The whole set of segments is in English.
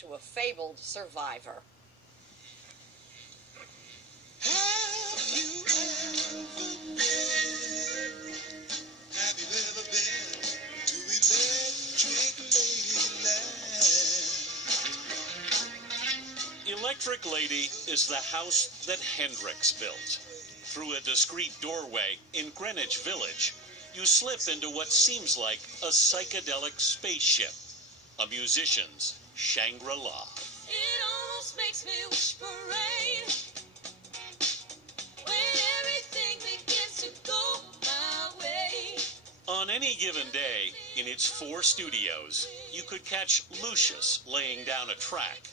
to a fabled survivor. Have you ever been to Electric Ladyland? Electric Lady is the house that Hendrix built. Through a discreet doorway in Greenwich Village, you slip into what seems like a psychedelic spaceship, a musician's Shangri-La. It almost makes me wish for rain when everything begins to go my way. On any given day, in its 4 studios, you could catch Lucius laying down a track.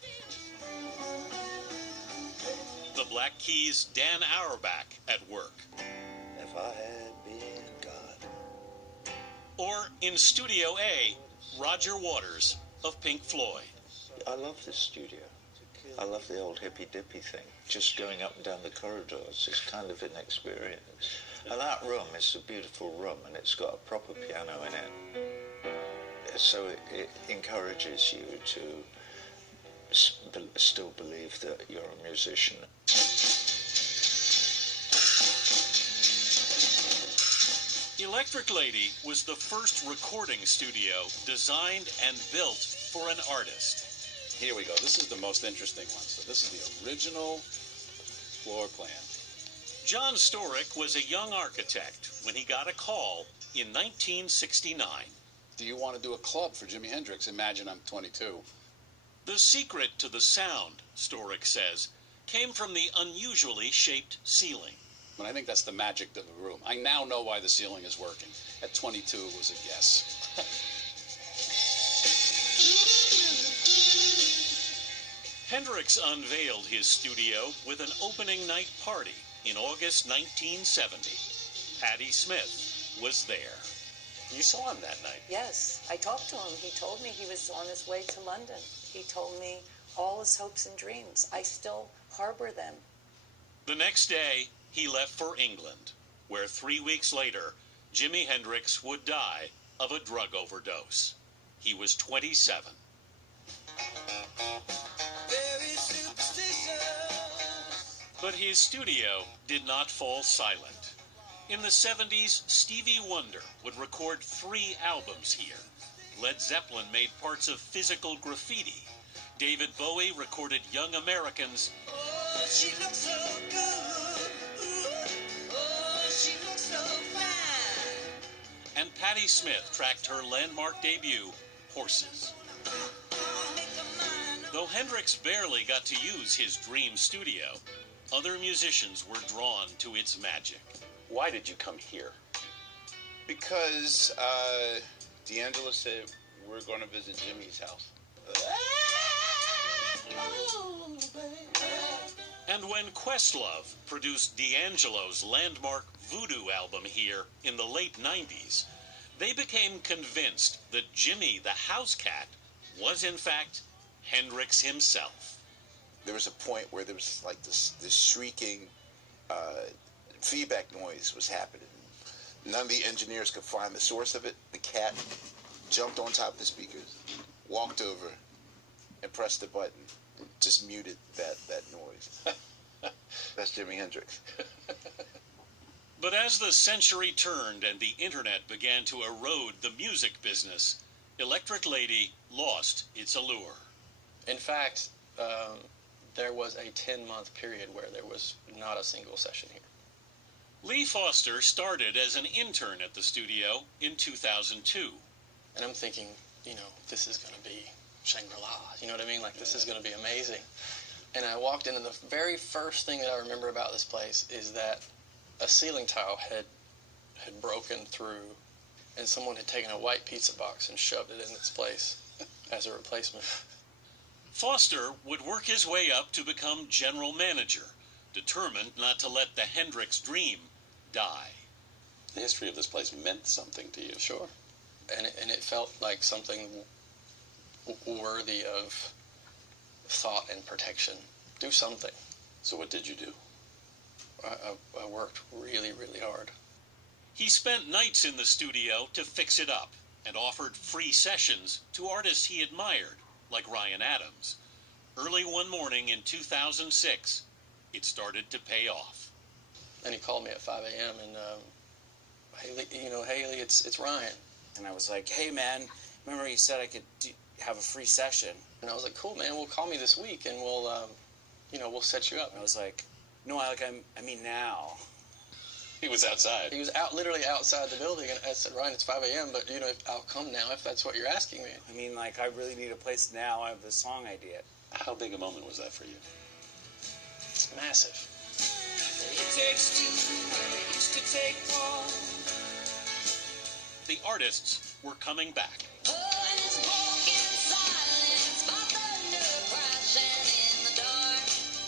The Black Keys' Dan Auerbach at work. If I had been God. Or in Studio A, Roger Waters of Pink Floyd. I love this studio. I love the old hippy-dippy thing. Just going up and down the corridors is kind of an experience. And that room is a beautiful room, and it's got a proper piano in it. So it encourages you to still believe that you're a musician. Electric Lady was the first recording studio designed and built for an artist. Here we go. This is the most interesting one. So this is the original floor plan. John Storick was a young architect when he got a call in 1969. Do you want to do a club for Jimi Hendrix? Imagine I'm 22. The secret to the sound, Storick says, came from the unusually shaped ceiling. And I think that's the magic of the room. I now know why the ceiling is working. At 22, it was a guess. Hendrix unveiled his studio with an opening night party in August 1970. Patti Smith was there. You saw him that night. Yes, I talked to him. He told me he was on his way to London. He told me all his hopes and dreams. I still harbor them. The next day, he left for England, where 3 weeks later, Jimi Hendrix would die of a drug overdose. He was 27. But his studio did not fall silent. In the 70s, Stevie Wonder would record 3 albums here. Led Zeppelin made parts of Physical Graffiti. David Bowie recorded Young Americans. Oh, she looks so good. Oh, she looks so fine. And Patti Smith tracked her landmark debut, Horses. Though Hendrix barely got to use his dream studio, other musicians were drawn to its magic. Why did you come here? Because D'Angelo said we're going to visit Jimmy's house. And when Questlove produced D'Angelo's landmark Voodoo album here in the late 90s, they became convinced that Jimmy the House Cat was in fact Hendrix himself. There was a point where there was like this shrieking feedback noise was happening. None of the engineers could find the source of it. The cat jumped on top of the speakers, walked over, and pressed the button. Just muted that noise. That's Jimi Hendrix. But as the century turned and the internet began to erode the music business, Electric Lady lost its allure. In fact, there was a 10-month period where there was not a single session here. Lee Foster started as an intern at the studio in 2002. And I'm thinking, this is going to be Shangri-La. You know what I mean? Like, this is going to be amazing. And I walked in, and the very first thing that I remember about this place is that a ceiling tile had broken through, and someone had taken a white pizza box and shoved it in its place as a replacement. Foster would work his way up to become general manager, determined not to let the Hendrix dream die. The history of this place meant something to you. Sure. And it felt like something worthy of thought and protection. Do something. So what did you do? I worked really, really hard. He spent nights in the studio to fix it up and offered free sessions to artists he admired. like Ryan Adams. Early one morning in 2006, it started to pay off. And he called me at 5 a.m. and, Haley, it's Ryan. And I was like, hey, man, remember you said I could have a free session? And I was like, cool, man, well, call me this week, and we'll set you up. And I was like, no, I mean now. He was outside. He was literally outside the building, and I said, Ryan, it's 5 a.m., but, I'll come now if that's what you're asking me. I mean, like, I really need a place now. I have this song idea. How big a moment was that for you? It's massive. It takes two, it used to take one. The artists were coming back.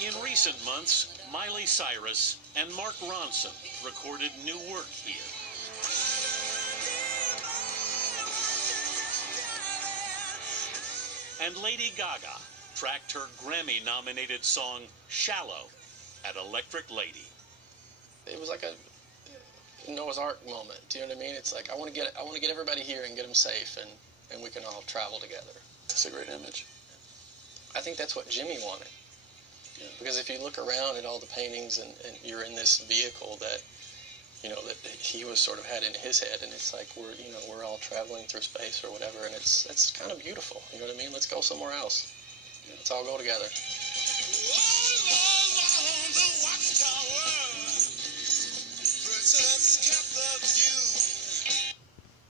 In recent months, Miley Cyrus and Mark Ronson recorded new work here. And Lady Gaga tracked her Grammy-nominated song Shallow at Electric Lady. It was like a Noah's Ark moment. Do you know what I mean? It's like I want to get everybody here and get them safe, and we can all travel together. That's a great image. I think that's what Jimmy wanted. Yeah. Because if you look around at all the paintings and you're in this vehicle that that he was sort of had in his head, and it's like we're all traveling through space or whatever, and it's kind of beautiful. You know what I mean? Let's go somewhere else. Let's all go together.